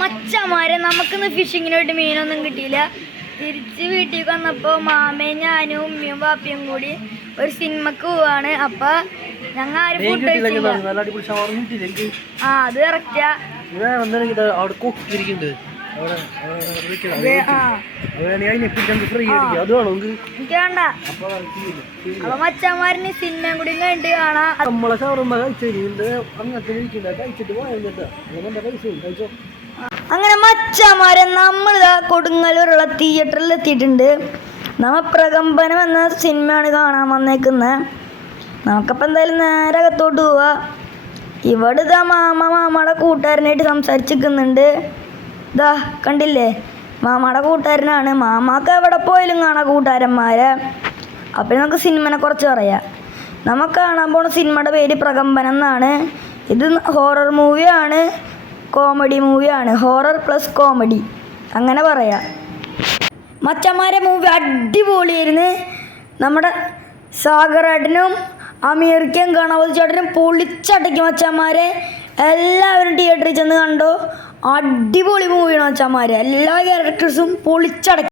മച്ചമാരെ നമുക്കിന്ന് ഫിഷിങ്ങിനായിട്ട് മീനൊന്നും കിട്ടിയില്ല. തിരിച്ച് വീട്ടിൽ വന്നപ്പോൾ മാമയും ഞാനും ഉമ്മയും പാപ്പയും കൂടി ഒരു സിനിമക്ക് പോവാണ്. അപ്പൊ ഞങ്ങൾ ആരും ഫുഡ് കഴിച്ചില്ല. അത് കറക്റ്റാ. എനിക്ക് വേണ്ട. അപ്പൊ മച്ചന്മാരിന് സിനിമയും കൂടി കണ്ട് കാണാം. അങ്ങനെ മച്ചന്മാരെ നമ്മളിതാ കൊടുങ്ങല്ലൂരുള്ള തിയേറ്ററിൽ എത്തിയിട്ടുണ്ട്. പ്രകമ്പനം എന്ന സിനിമയാണ് കാണാൻ വന്നേക്കുന്നത്. നമുക്കപ്പോൾ എന്തായാലും നേരെ അകത്തോട്ട് പോവാ. ഇവിടെ ഇതാ മാമയുടെ കൂട്ടുകാരനായിട്ട് സംസാരിച്ചിരിക്കുന്നുണ്ട്. ഇതാ കണ്ടില്ലേ, മാമയുടെ കൂട്ടുകാരനാണ്. മാമാക്ക് എവിടെ പോയാലും കാണാം കൂട്ടുകാരന്മാരെ. അപ്പം നമുക്ക് സിനിമനെ കുറിച്ച് പറയാം. നമുക്ക് കാണാൻ പോണ സിനിമയുടെ പേര് പ്രകമ്പനം എന്നാണ്. ഇത് ഹൊറർ മൂവിയാണ്, കോമഡി മൂവിയാണ്. ഹൊറർ പ്ലസ് കോമഡി അങ്ങനെ പറയാം. മച്ചന്മാരെ മൂവി അടിപൊളിയായിരുന്നു. നമ്മുടെ സാഗറേട്ടനും അമീർക്കയും ഗണപതി ചേട്ടനും പൊളിച്ചടക്കി. മച്ചന്മാരെ എല്ലാവരും തിയേറ്ററിൽ ചെന്ന് കണ്ടോ. അടിപൊളി മൂവിയാണ് മച്ചന്മാരെ. എല്ലാ ക്യാരക്ടേഴ്സും പൊളിച്ചടക്കി.